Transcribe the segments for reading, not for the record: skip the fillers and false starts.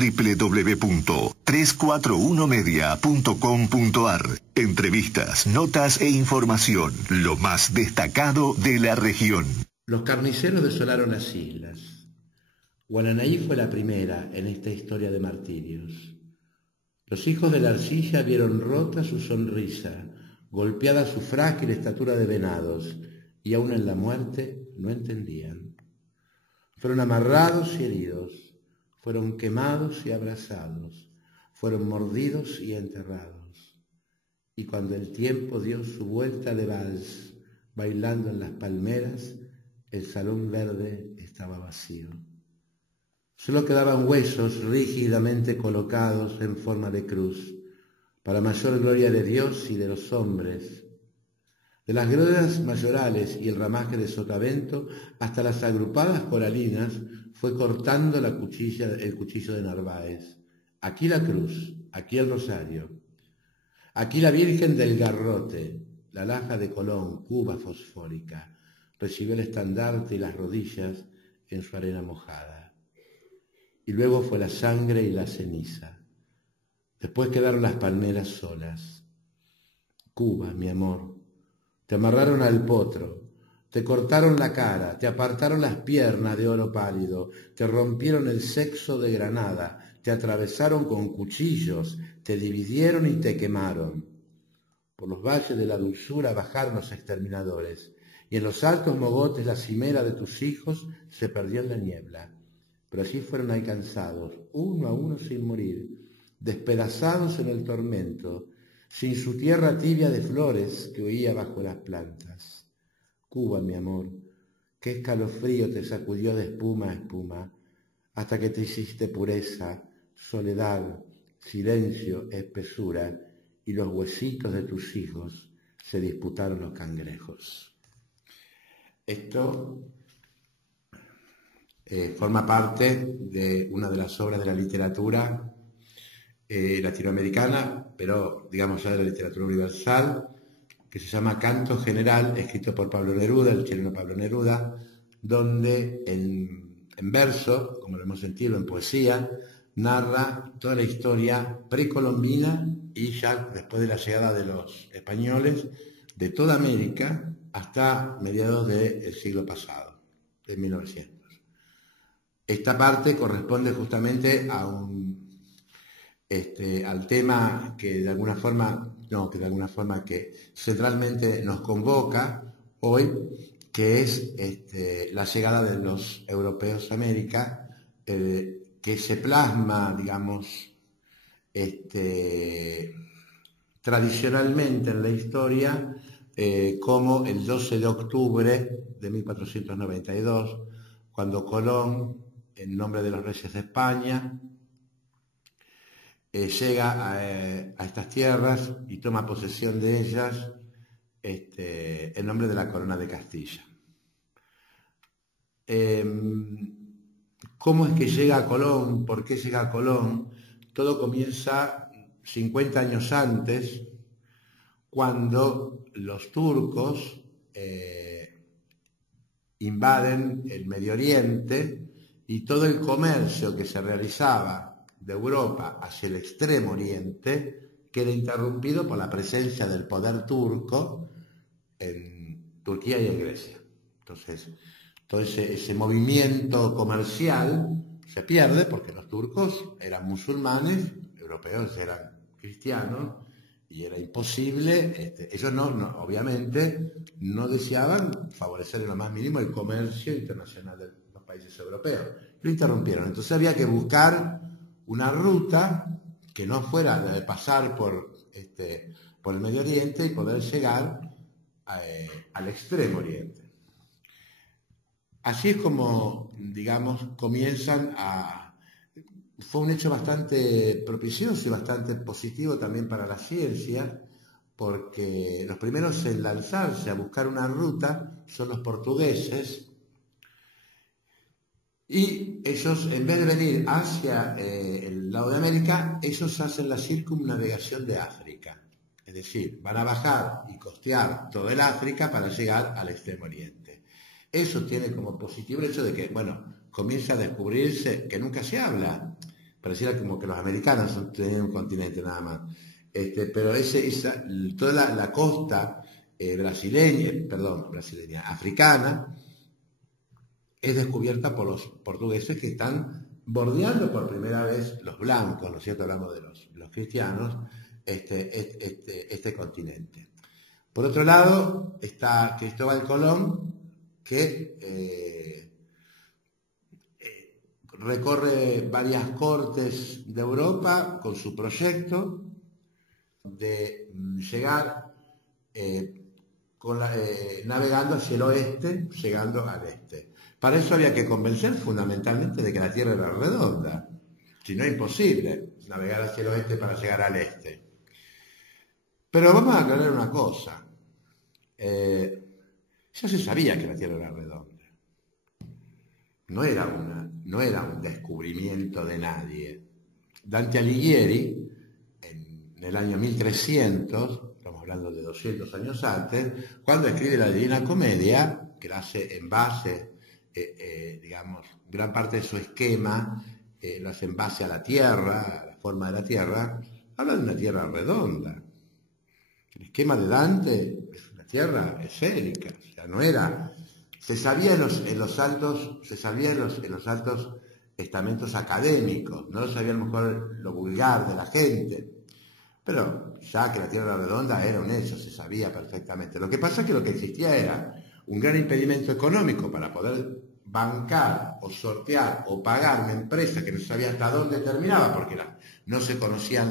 www.341media.com.ar. Entrevistas, notas e información, lo más destacado de la región. Los carniceros desolaron las islas. Guananaí fue la primera en esta historia de martirios. Los hijos de la arcilla vieron rota su sonrisa, golpeada su frágil estatura de venados, y aún en la muerte no entendían. Fueron amarrados y heridos, fueron quemados y abrasados, fueron mordidos y enterrados. Y cuando el tiempo dio su vuelta de vals, bailando en las palmeras, el salón verde estaba vacío. Solo quedaban huesos rígidamente colocados en forma de cruz, para mayor gloria de Dios y de los hombres. De las gruedas mayorales y el ramaje de sotavento hasta las agrupadas coralinas fue cortando el cuchillo de Narváez. Aquí la cruz, aquí el rosario, aquí la Virgen del Garrote, la Laja de Colón, Cuba fosfórica, recibió el estandarte y las rodillas en su arena mojada. Y luego fue la sangre y la ceniza. Después quedaron las palmeras solas. Cuba, mi amor, te amarraron al potro, te cortaron la cara, te apartaron las piernas de oro pálido, te rompieron el sexo de granada, te atravesaron con cuchillos, te dividieron y te quemaron. Por los valles de la dulzura bajaron los exterminadores, y en los altos mogotes la cimera de tus hijos se perdió en la niebla. Pero allí fueron alcanzados, uno a uno sin morir, despedazados en el tormento, sin su tierra tibia de flores que oía bajo las plantas. Cuba, mi amor, qué escalofrío te sacudió de espuma a espuma, hasta que te hiciste pureza, soledad, silencio, espesura, y los huesitos de tus hijos se disputaron los cangrejos. Esto forma parte de una de las obras de la literatura latinoamericana, pero digamos ya de la literatura universal, que se llama Canto General, escrito por Pablo Neruda, el chileno Pablo Neruda, donde en verso, como lo hemos sentido en poesía, narra toda la historia precolombina y ya después de la llegada de los españoles de toda América hasta mediados del siglo pasado, de 1900. Esta parte corresponde justamente a al tema que que centralmente nos convoca hoy, que es la llegada de los europeos a América, que se plasma, digamos, tradicionalmente en la historia como el 12 de octubre de 1492, cuando Colón, en nombre de los reyes de España, llega a estas tierras y toma posesión de ellas en nombre de la corona de Castilla. ¿Cómo es que llega a Colón? ¿Por qué llega a Colón? Todo comienza 50 años antes, cuando los turcos invaden el Medio Oriente y todo el comercio que se realizaba de Europa hacia el Extremo Oriente queda interrumpido por la presencia del poder turco en Turquía y en Grecia. Entonces, todo ese movimiento comercial se pierde porque los turcos eran musulmanes, europeos eran cristianos, y era imposible, ellos obviamente no deseaban favorecer en lo más mínimo el comercio internacional de los países europeos. Lo interrumpieron. Entonces había que buscar una ruta que no fuera la de pasar por el Medio Oriente y poder llegar al Extremo Oriente. Así es como, digamos, fue un hecho bastante propicioso y bastante positivo también para la ciencia, porque los primeros en lanzarse a buscar una ruta son los portugueses, y ellos, en vez de venir hacia el lado de América, ellos hacen la circunnavegación de África. Es decir, van a bajar y costear todo el África para llegar al Extremo Oriente. Eso tiene como positivo el hecho de que, comienza a descubrirse, que nunca se habla pareciera como que los americanos tenían un continente nada más. Pero toda la costa africana, es descubierta por los portugueses que están bordeando por primera vez los blancos, ¿no es cierto? Hablamos de los cristianos, este continente. Por otro lado está Cristóbal Colón, que recorre varias cortes de Europa con su proyecto de llegar navegando hacia el oeste, llegando al este. Para eso había que convencer fundamentalmente de que la Tierra era redonda. Si no, imposible navegar hacia el oeste para llegar al este. Pero vamos a aclarar una cosa. Ya se sabía que la Tierra era redonda. No era un descubrimiento de nadie. Dante Alighieri, en el año 1300, estamos hablando de 200 años antes, cuando escribe la Divina Comedia, que la hace en base, digamos, gran parte de su esquema, lo hace en base a la Tierra, a la forma de la Tierra, habla de una Tierra redonda. El esquema de Dante es una Tierra esférica, o sea, no era... Se sabía en los altos estamentos académicos, no lo sabía a lo mejor lo vulgar de la gente, pero ya que la Tierra redonda era un hecho, se sabía perfectamente. Lo que pasa es que lo que existía era un gran impedimento económico para poder bancar o sortear o pagar una empresa que no sabía hasta dónde terminaba, porque no se conocían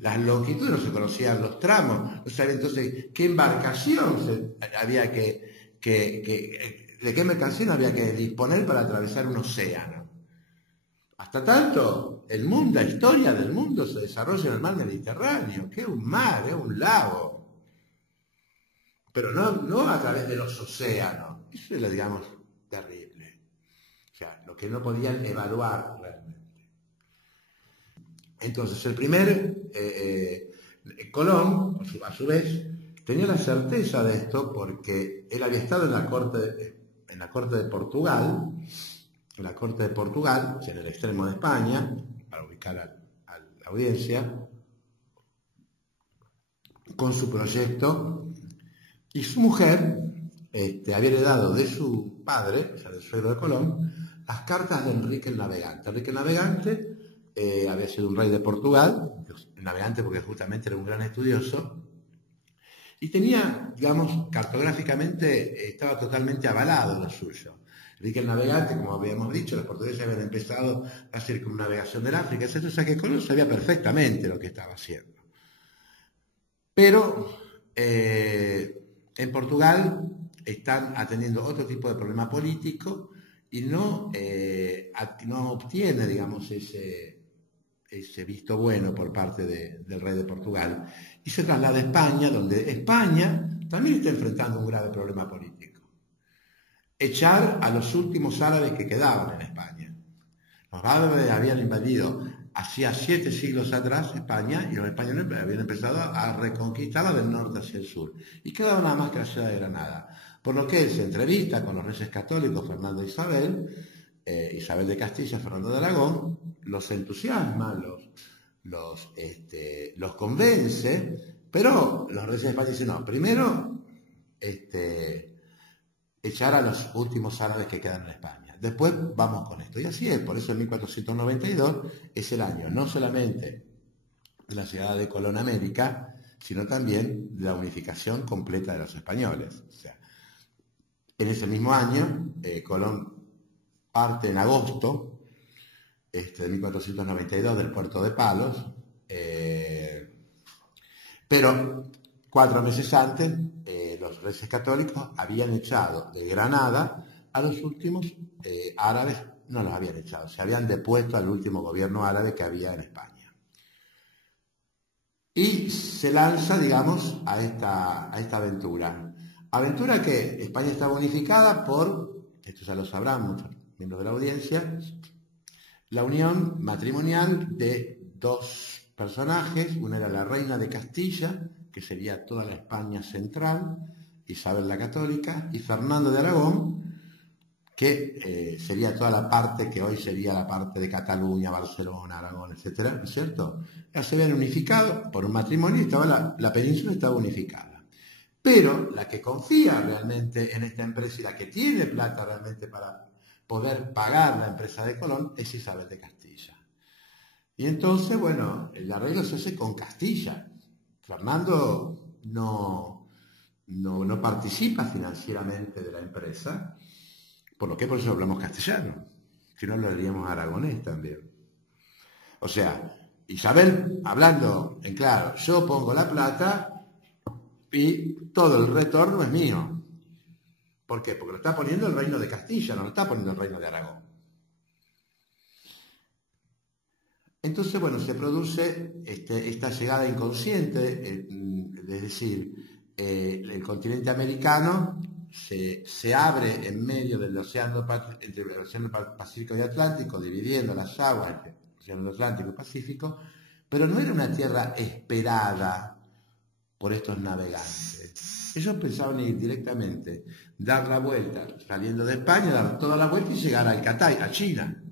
las longitudes, no se conocían los tramos, no sabía entonces qué embarcación había de qué mercancía había que disponer para atravesar un océano. Hasta tanto, la historia del mundo se desarrolla en el mar Mediterráneo, que es un mar, es un lago. Pero no a través de los océanos. Eso era, digamos, terrible. O sea, lo que no podían evaluar realmente. Entonces, el primer Colón, a su vez, tenía la certeza de esto porque él había estado en la corte de Portugal, en el extremo de España, para ubicar a la audiencia, con su proyecto, y su mujer había heredado de su padre, o sea, del suegro de Colón, las cartas de Enrique el Navegante. Enrique el Navegante había sido un rey de Portugal, el navegante porque justamente era un gran estudioso, y tenía, digamos, cartográficamente, estaba totalmente avalado lo suyo. Enrique el Navegante, como habíamos dicho, los portugueses habían empezado a hacer circunnavegación del África, etc. O sea que Colón sabía perfectamente lo que estaba haciendo. Pero en Portugal están atendiendo otro tipo de problema político y no obtiene, digamos, ese visto bueno por parte del rey de Portugal, y se traslada a España, donde España también está enfrentando un grave problema político. Echar a los últimos árabes que quedaban en España. Los árabes habían invadido hacía 7 siglos atrás España, y los españoles habían empezado a reconquistarla del norte hacia el sur, y quedaba nada más que la ciudad de Granada. Por lo que él se entrevista con los reyes católicos Fernando e Isabel, Isabel de Castilla, Fernando de Aragón, los entusiasma, los convence, pero los reyes de España dicen, no, primero echar a los últimos árabes que quedan en España, después vamos con esto. Y así es, por eso en 1492 es el año no solamente de la llegada de Colón a América, sino también de la unificación completa de los españoles. O sea, en ese mismo año, Colón parte en agosto de 1492 del puerto de Palos, pero 4 meses antes los reyes católicos habían echado de Granada a los últimos árabes, no los habían echado, se habían depuesto al último gobierno árabe que había en España. Y se lanza, digamos, a esta aventura. Aventura que España estaba unificada por, esto ya lo sabrán muchos miembros de la audiencia, la unión matrimonial de 2 personajes. Una era la reina de Castilla, que sería toda la España central, Isabel la Católica, y Fernando de Aragón, que sería toda la parte que hoy sería la parte de Cataluña, Barcelona, Aragón, etcétera, ¿no es cierto? Ya se habían unificado por un matrimonio y estaba la península estaba unificada. Pero la que confía realmente en esta empresa y la que tiene plata realmente para poder pagar la empresa de Colón es Isabel de Castilla. Y entonces, bueno, el arreglo se hace con Castilla. Fernando no participa financieramente de la empresa, por eso hablamos castellano, si no lo haríamos aragonés también. O sea, Isabel hablando en claro, yo pongo la plata y todo el retorno es mío. ¿Por qué? Porque lo está poniendo el reino de Castilla, no lo está poniendo el reino de Aragón. Entonces, bueno, se produce esta llegada inconsciente, es decir, el continente americano se abre en medio del océano, entre el océano Pacífico y Atlántico, dividiendo las aguas entre el océano Atlántico y Pacífico, pero no era una tierra esperada por estos navegantes. Ellos pensaban ir directamente, dar la vuelta, saliendo de España, dar toda la vuelta y llegar al Catay, a China.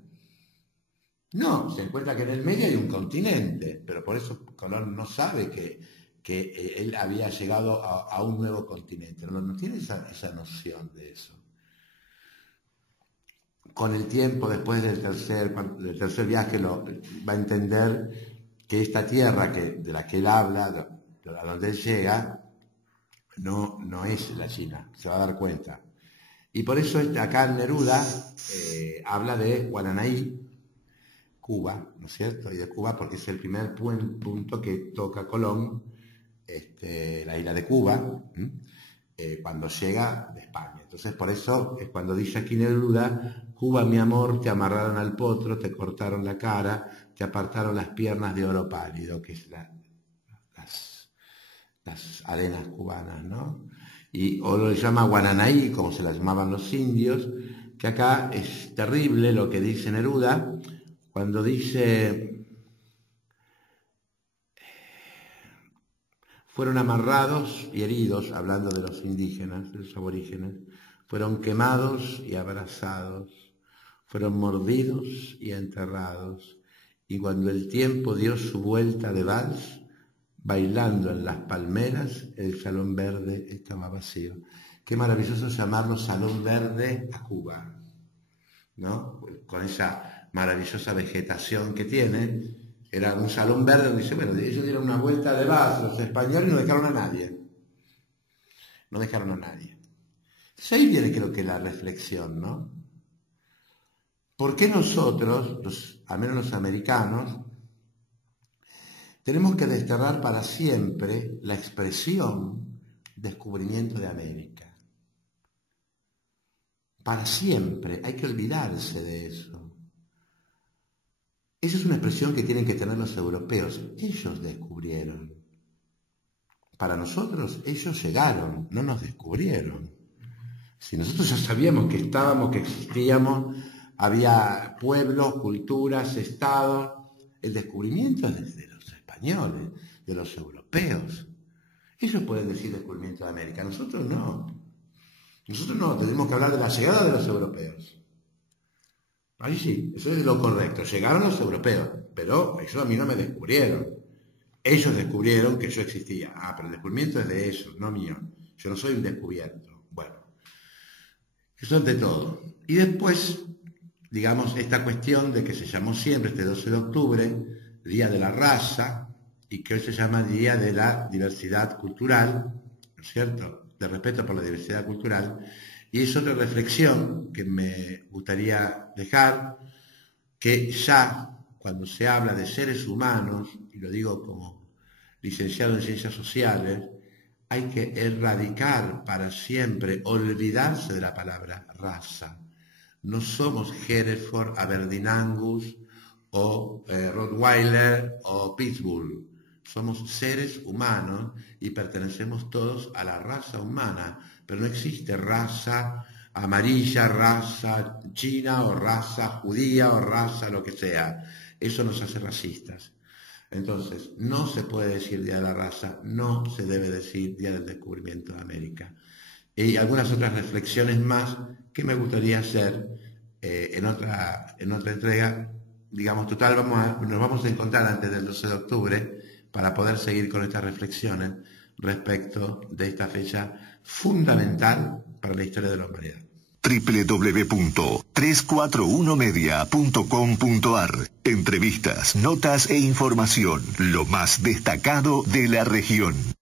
No, se encuentra que en el medio hay un continente, pero por eso Colón no sabe que él había llegado a un nuevo continente, no tiene esa noción de eso. Con el tiempo, después del tercer viaje, va a entender que esta tierra de la que él habla, a donde él llega, no es la China, se va a dar cuenta. Y por eso acá en Neruda habla de Guananaí, Cuba, ¿no es cierto? Y de Cuba porque es el primer punto que toca Colón, la isla de Cuba, cuando llega de España. Entonces por eso es cuando dice aquí Neruda, Cuba mi amor, te amarraron al potro, te cortaron la cara, te apartaron las piernas de oro pálido, que es las arenas cubanas, ¿no? O lo llama Guananaí, como se las llamaban los indios, que acá es terrible lo que dice Neruda, cuando dice, fueron amarrados y heridos, hablando de los indígenas, de los aborígenes, fueron quemados y abrazados, fueron mordidos y enterrados, y cuando el tiempo dio su vuelta de vals, bailando en las palmeras, el salón verde estaba vacío. Qué maravilloso llamarlo salón verde a Cuba, ¿no? Con esa maravillosa vegetación que tiene, era un salón verde donde dice, bueno, ellos dieron una vuelta de vals, los españoles, y no dejaron a nadie. No dejaron a nadie. Entonces ahí viene, creo que, la reflexión, ¿no? ¿Por qué nosotros, al menos los americanos, tenemos que desterrar para siempre la expresión descubrimiento de América? Para siempre, hay que olvidarse de eso. Esa es una expresión que tienen que tener los europeos. Ellos descubrieron. Para nosotros, ellos llegaron, no nos descubrieron. Si nosotros ya sabíamos que estábamos, que existíamos, había pueblos, culturas, estados, el descubrimiento es desde los españoles, de los europeos. Ellos pueden decir descubrimiento de América, nosotros no. Nosotros no, tenemos que hablar de la llegada de los europeos. Ahí sí, eso es lo correcto. Llegaron los europeos, pero ellos a mí no me descubrieron. Ellos descubrieron que yo existía. Ah, pero el descubrimiento es de ellos, no mío. Yo no soy un descubierto. Bueno, eso ante todo. Y después, digamos, esta cuestión de que se llamó siempre este 12 de octubre, Día de la Raza, y que hoy se llama Día de la Diversidad Cultural, ¿no es cierto?, de respeto por la diversidad cultural. Y es otra reflexión que me gustaría dejar, que ya cuando se habla de seres humanos, y lo digo como licenciado en Ciencias Sociales, hay que erradicar para siempre, olvidarse de la palabra raza. No somos Hereford, Aberdeen Angus, o Rottweiler, o Pitbull. Somos seres humanos y pertenecemos todos a la raza humana, pero no existe raza amarilla, raza china, o raza judía, o raza lo que sea. Eso nos hace racistas. Entonces, no se puede decir Día de la Raza, no se debe decir Día del Descubrimiento de América. y algunas otras reflexiones más que me gustaría hacer en otra entrega. Digamos, total, nos vamos a encontrar antes del 12 de octubre para poder seguir con estas reflexiones respecto de esta fecha fundamental para la historia de la humanidad. www.341media.com.ar. Entrevistas, notas e información, lo más destacado de la región.